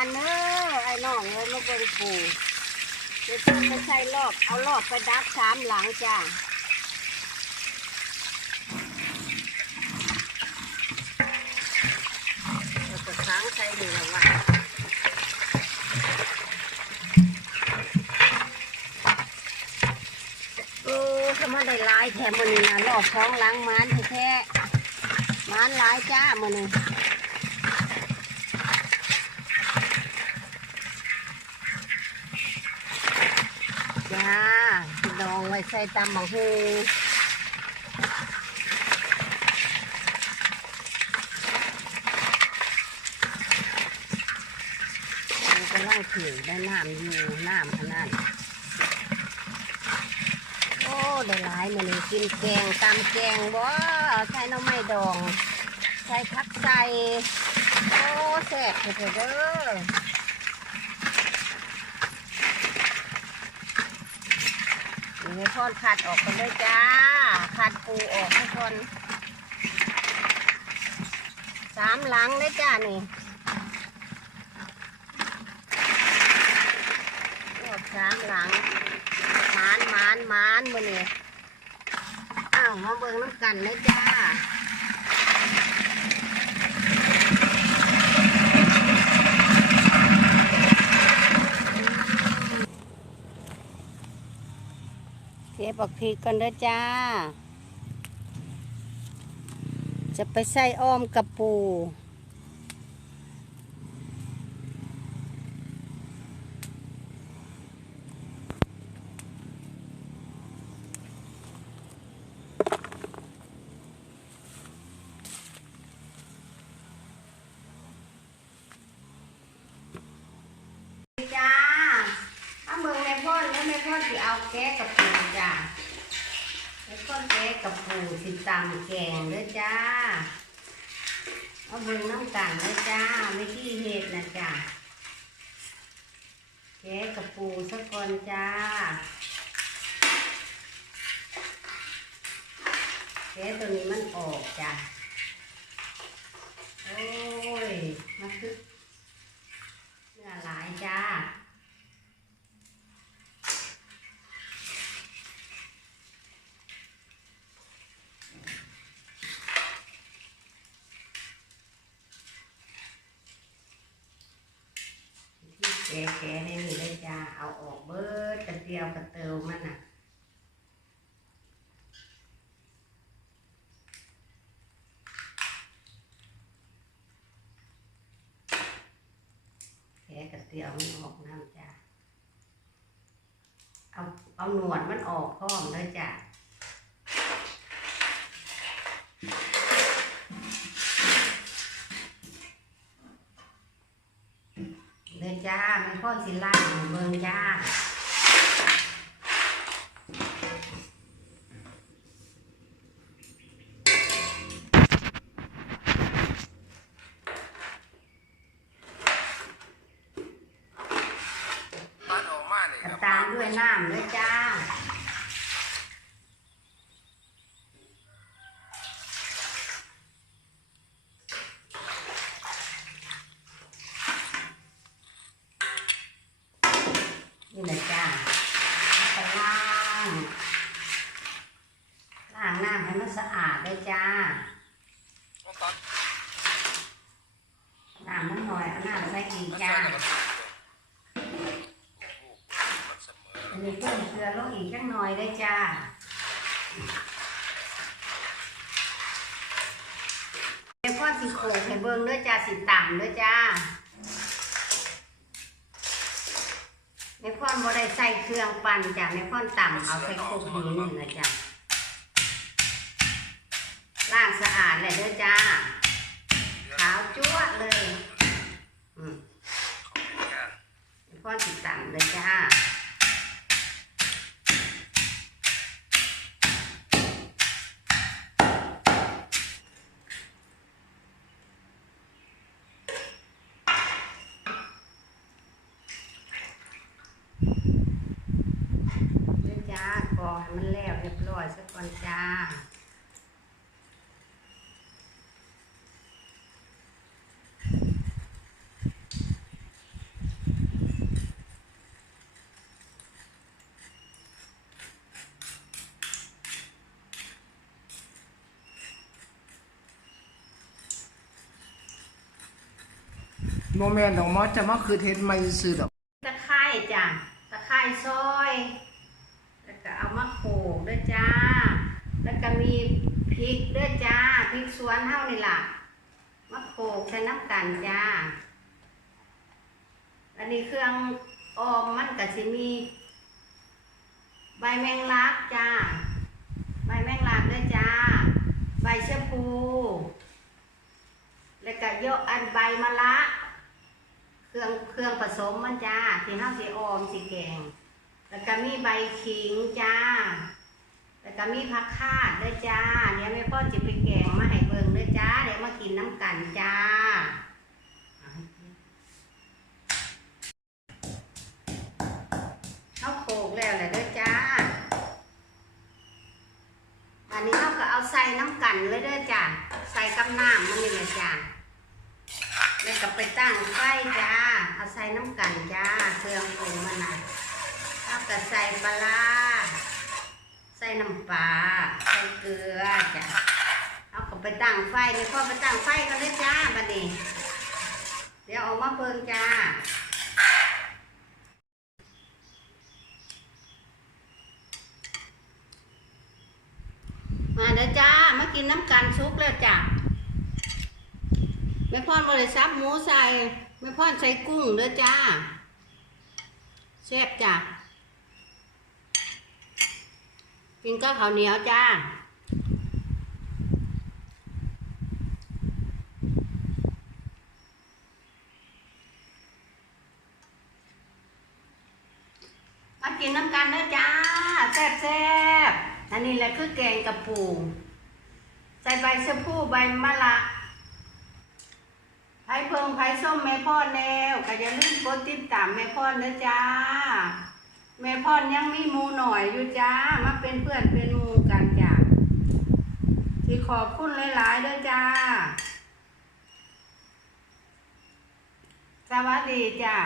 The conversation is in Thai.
กันเนอะไอ้น้องเลยมาเบิ่งปูเดี๋ยวต้องไปใช้รอบ เอารอบไปดับสามหลังจ้าเราจะค้างใส่ดีแล้วว่าเออทำไมได้ลายแถมมันนี่นะรอบสองหลังมันแท้ๆมันลายจ้ามันนี่ จ้าพี่น้องไว้ใส่ตำบักฮูมันกำลังถือได้น้ำอยู่น้ำขนาดโอ้ได้หลายมาเลยกินแกงตำแกงบ่ใส่หน้ำไม้ดองใส่ผักใส่โอ้แซ่บเถอะเด้อ ให้พ่อนขัดออกกันเลยจ้าขัดปูออกให้พอนสามหลังเลยจ้านี่รอบสามหลังมานมานมานมาเนี่ยอ้าวมาเบิ่งน้ำกันเลยจ้า เทปักพริกกันเด้อจ้า จะไปใส่อ้อมกระปู จ้าถ้าเมืองในพ่ นแล้วในที่เอาแก้กับปูจ้าในพ่นแก้กับปูสิตำแกงเด้อจ้า เอาเมืองน้ำกันเด้อจ้าไม่ที่เห็ดนะจ้าแก้กับปูสักก่อนจ้าแก้ตัวนี้มันออกจ้าโอ้ย มันคือ เนื้อหลายจ้า ที่ แกะๆในนี่เลยจ้าเอาออกเบิดกระเตียวกระเติวมันอะแกะกระเตียวมันออกน้ำจ้าเอาเอาหนวดมันออกพร้อมเลยจ้า เลย จ้า มันพ่อสิล่างเมืองจ้าบ้านออกมาเนี่ยกระครับตามด้วยน้ำเลยจ้า นี่แหละจ้าแล้วก็ล้างล้างน้ำให้มันสะอาดเลยจ้า ต้องตัด น้ำมันหน่อยเอาน้ำใส่อีก มัน จ้าใส่กับมันเสมออันนี้เพิ่มเกลือลงอีกจังหน่อยเลยจ้าเดี๋ยวพ่อสิโขกให้เบิ่งเด้อจ้าสิต่ำเด้อจ้าในพ่อนบ่ได้ใส่เครื่องปั่นจ้ะในพ่อนต่ำเอาใส่โคกหินนี่นะจ้ะล้างสะอาดเลยเด้อจ้า ขาวจั๊วะเลย อืมใน พ่อนสิต่ำเลยจ้าเด้อจ้ากอให้มันแล้วเรียบร้อยสักก่อนจ้า โมเมนต์ดอกมอสจะมาคือเทศไม่ซื้อดอกตะไคร้จ้ะตะไคร้ซอย แล้วก็เอามาโขกด้วยจ้า แล้วก็มีพริกด้วยจ้าพริกสวนเท่านี่ล่ะมาโขกใส่น้ำกันจ้า อันนี้เครื่องออมมันก็สิมี ใบแมงลักจ้า ใบแมงลักด้วยจ้า ใบเชพู แล้วก็โยกอันใบมะ เครื่องผสมมันจ้าที่เฮาสิออมสิแกง แล้วก็มีใบขิงจ้า แล้วก็มีผักคาดด้วยจ้าเดี๋ยวแม่พ่อจะไปแกงมาให้เบิ่งด้วยจ้า เดี๋ยวมากินน้ำกันจ้าเข้าโขกแล้วแหละด้อจ้า อันนี้เขาก็เอาใส่น้ำกันเลยด้อจ้า ใส่กับน้ำมันนี่เลยจ้าแล้วก็ไปตั้งไฟจ้า ส่น้ำกันจ้าเครื่องปรุงมันนะเอาก็ใส่ปลาใส่น้ำปลาใส่เกลือจ้าเอาก็ไปตั้งไฟนี่พ่อไปตั้งไฟกันเลยจ้าบัดนี้เดี๋ยวเออกมาเบิ่งจ้ามาเด้อจ้ามากินน้ำกันซุปแล้วจ้าแม่พ่อบริษัทหมูใส่ แม่พ่อนใส่กุ้งเด้อจ้าแซ่บจ้ากินก็ข้าวเหนียวจ้ามากินน้ำกันเด้อจ้าแซ่บแซ่บอันนี้แหละคือแกงกระปู ใส่ใบชะพูใบมะละ ไผ่เพิงไผ่ส้มแม่พ่อแล้วก็อย่าลืมกดติดตามแม่พ่อนะจ้า แม่พ่อยังมีมูหน่อยอยู่จ้า มาเป็นเพื่อนเป็นมูกันจ้าสิขอบคุณหลายๆเด้อจ้า สวัสดีจ้า